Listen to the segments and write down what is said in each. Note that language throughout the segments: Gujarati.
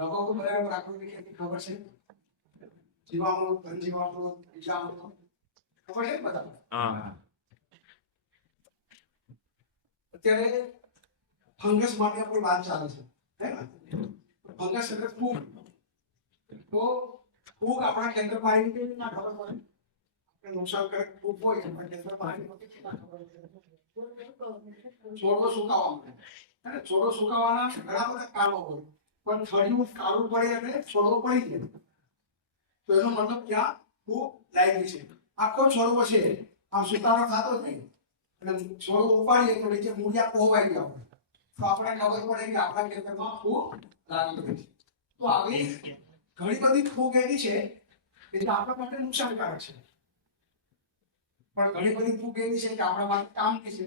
લોકો તો બરાબર પ્રાકૃતિક ખેતી ખબર છે, જીવામૃત, ઘનજીવામૃત, બીજામૃત ખબર છે ને બધા? હા. અત્યારે ફંગસ માટે આપણી વાત ચાલે છે, હે ને? ફંગસ એટલે ફૂગ. તો ફૂગ આપણા ખેતરમાં આવી ગઈ ના ખબર પડે, આપણે નુકસાનકારક ફૂગ હોય આપણા ખેતરમાં આવી ગઈ ના ખબર પડે. છોડવો સુકાવા મળે, અને છોડવો સુકાવાના ઘણા બધા કારણો હોય, પણ થળિયું કાળું પડે એટલે છોડવો પડી જાય, તો એનો મતલબ ત્યાં ફૂગ લાગી છે. આખો છોડવો છે આમ સુકારો થતો જ નહીં, અને છોડવો ઉપાડીએ તો નીચે મૂળિયા કોવાઈ ગયા હોય, તો આપણે ખબર પડે કે આપણા ખેતરમાં ફૂગ લાગી ગઈ છે. તો આવી ઘણી બધી ફૂગ એવી છે કે જે આપણા માટે નુકસાનકારક છે, પણ ઘણી બધી ફૂગ એવી છે કે આપણા માટે કામની છે.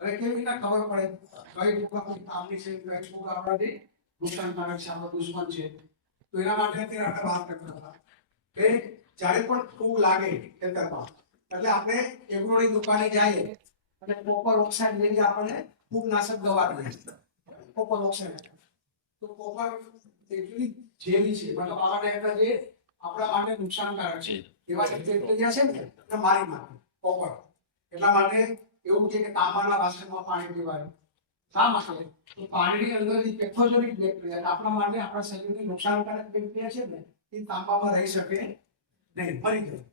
હવે કેવી રીતના ખબર પડે કઈ ફૂગ આપણી કામની છે, કઈ ફૂગ આપણાથી નુકસાનકારક છે, આપણો દુશ્મન છે? તો એના માટે અત્યારે આપણે વાત કરતા હતા કે જ્યારે પણ ફૂગ લાગે ખેતરમાં એટલે આપણે એગ્રોની દુકાને જઈએ અને કોપર ઓક્સાઇડ લઈને આપણને ફૂગનાશક દવા દે, કોપર ઓક્સાઇડ. તો કોપર એટલી ઝેરી છે, મતલબ આપણા જે આપણા માટે નુકસાનકારક છે એવા બેક્ટેરિયા છે ને એને મારી નાખે કોપર. એટલા માટે એવું છે કે તાંબાના વાસણમાં પાણી પીવાનું. શા માટે? તો પાણીની અંદર જે પેથોજેનિક બેક્ટેરિયા આપણા માટે આપણા શરીરને નુકસાનકારક બેક્ટેરિયા છે ને એ તાંબામાં રહી શકે નહીં, મરી જાય.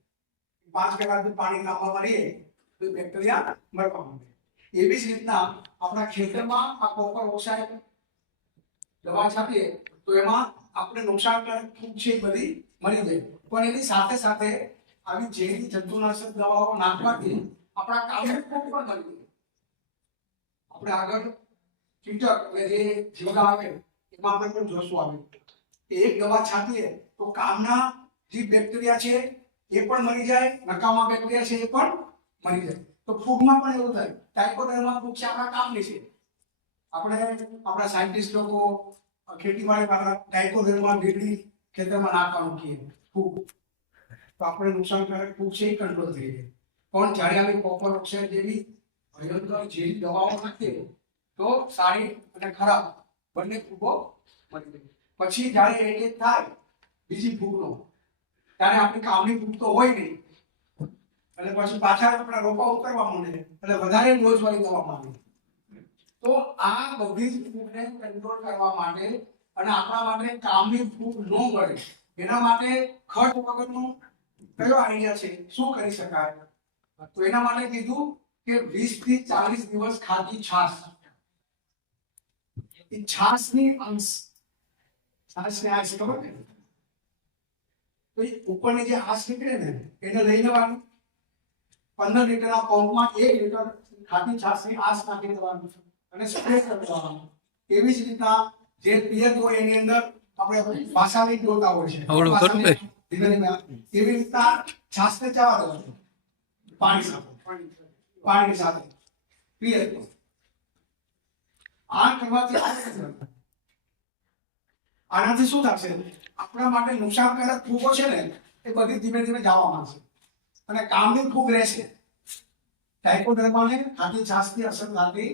5 કલાક પાણી તાંબામાં રહીએ તો બેક્ટેરિયા મરવા માંડે. એવી જ રીતના આપણા ખેતરમાં આ કોપર ઓક્સાઇડ દવા છાંટીએ તો એમાં આપણે નુકસાનકારક ફૂગ છે બધી મરી જાય, પણ એની સાથે સાથે આવી ઝેરી જંતુનાશક દવાઓ નાખવાથી આપણા કામની ફૂગ પણ મરી જાય. આપણે આગળ કીટક એટલે જે જીવડા આવે એમાં આપણે પણ જોશું આવે એક દવા છાંટીએ તો કામના જે બેક્ટેરિયા છે એ પણ મરી જાય, નકામા બેક્ટેરિયા છે એ પણ મરી જાય. તો ફૂગમાં પણ એવું થાય. ટાઇકોડર્મા ફૂગ છે આપણા કામની છે. આપણે આપણા સાયન્ટિસ્ટ લોકો ખેતીવાડી વાળા ટાઇકોડર્મા વીડી ખેતરમાં નાખવાનું કહીએ ફૂગ, તો આપણે નુકસાનકારક ફૂગ છે એ કંટ્રોલ થઈ જાય. પણ જ્યારે આવી કોપર ઓક્સાઇડ જેવી ભયંકર ઝેરી દવાઓ નાખીએ તો સારી અને ખરાબ બંને ફૂગો મરી જાય. પછી જ્યારે એટેક થાય બીજી ફૂગનો ત્યારે આપણી કામની ફૂગ તો હોય નહીં, એટલે પછી પાછા આપણા રોપા ઉતરવા માંડે એટલે વધારે ડોઝ વાળી દવા માંગે. તો આ બધી જ ફૂગને કંટ્રોલ કરવા માટે અને આપણા માટે કામની ફૂગ ન મળે એના માટે ખર્ચ વગરનો કયો આઈડિયા છે, શું કરી શકાય? તો એના માટે કીધું કે 20 થી 40 દિવસ ખાટી છાશ. એ છાશની અંશ છાશને આ છે ખબર ને, તો એ ઉપરની જે આંસ નીકળે ને એને લઈ લેવાનું, 15 લીટરના પંપમાં 1 લીટર ખાટી છાશની આંસ નાખી દેવાનું અને સ્પ્રે કરી દેવાનું. એવી જ રીતના જે પિયત હોય એની અંદર આપણે વાસાની ડોટા હોય છે, ધીમે ધીમે એવી રીતના છાશને જવા દેવાનું પાણી સાથે પિયત. આ કરવાથી આનાથી શું થશે? આપણા માટે નુકસાનકારક ફૂગો છે ને એ બધી ધીમે ધીમે જવા માંડશે અને કામની ફૂગ રહેશે. ટાઇકોડર્માને ખાટી છાશથી અસર થતી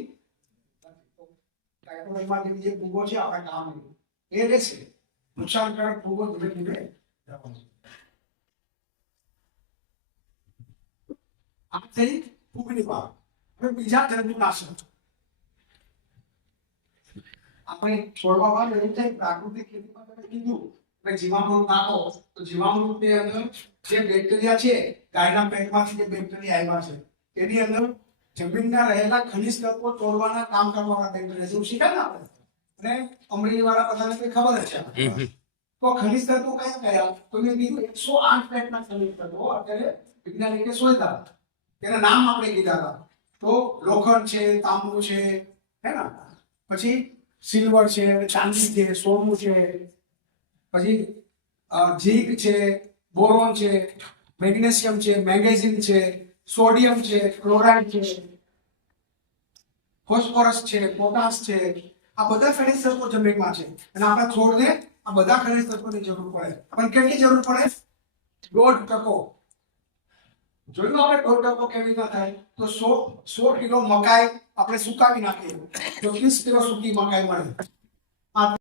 ટાઇકોડર્મા જેવી જે ફૂગો છે આપણા કામની એ રહેશે, નુકસાનકારક ફૂગો ધીમે ધીમે જવા માંડશે. આ થઈ ફૂગની વાત. હવે બીજા જંતુનાશક આપણે છોડવા એવું થાય પ્રાકૃતિક ખેતીમાં તમે કીધું કે જીવામૃત નાખો, તો જીવામૃતની અંદર જે બેક્ટેરિયા છે ગાયના પેટમાંથી જે બેક્ટેરિયા આવ્યા છે એની અંદર જમીનના રહેલા ખનિજ તત્વો તોડવાના કામ કરવાના બેક્ટેરિયા જેવું શીખાય ને આપણે, અને અમરેલી વાળા બધાને કઈ ખબર જ છે. તો ખનિજ તત્વો કયા કયા? તો મેં કીધું 108 ટાઈપના ખનિજ તત્વો અત્યારે વૈજ્ઞાનિકે શોધ્યા, તેના નામ આપણે કીધા હતા. તો લોખંડ છે, તાંબુ છે, હે ને, પછી સિલ્વર છે, ચાંદી છે, સોનું છે, પછી ઝીંક છે, બોરોન છે, મેગ્નેશિયમ છે, મેંગેઝીન છે, સોડિયમ છે, ક્લોરાઇડ છે, ફોસ્ફરસ છે, પોટાશ છે. આ બધા ખનિજ તત્વો જમીનમાં છે અને આપણા છોડને આ બધા ખનિજ તત્વોની જરૂર પડે. પણ કેટલી જરૂર પડે? 1.5%. જોયું આપણે 1.5% કેવી રીતના થાય? તો 100 કિલો મકાઈ આપણે સુકાવી નાખીએ તો 30 કિલો સૂકી મકાઈ મળે.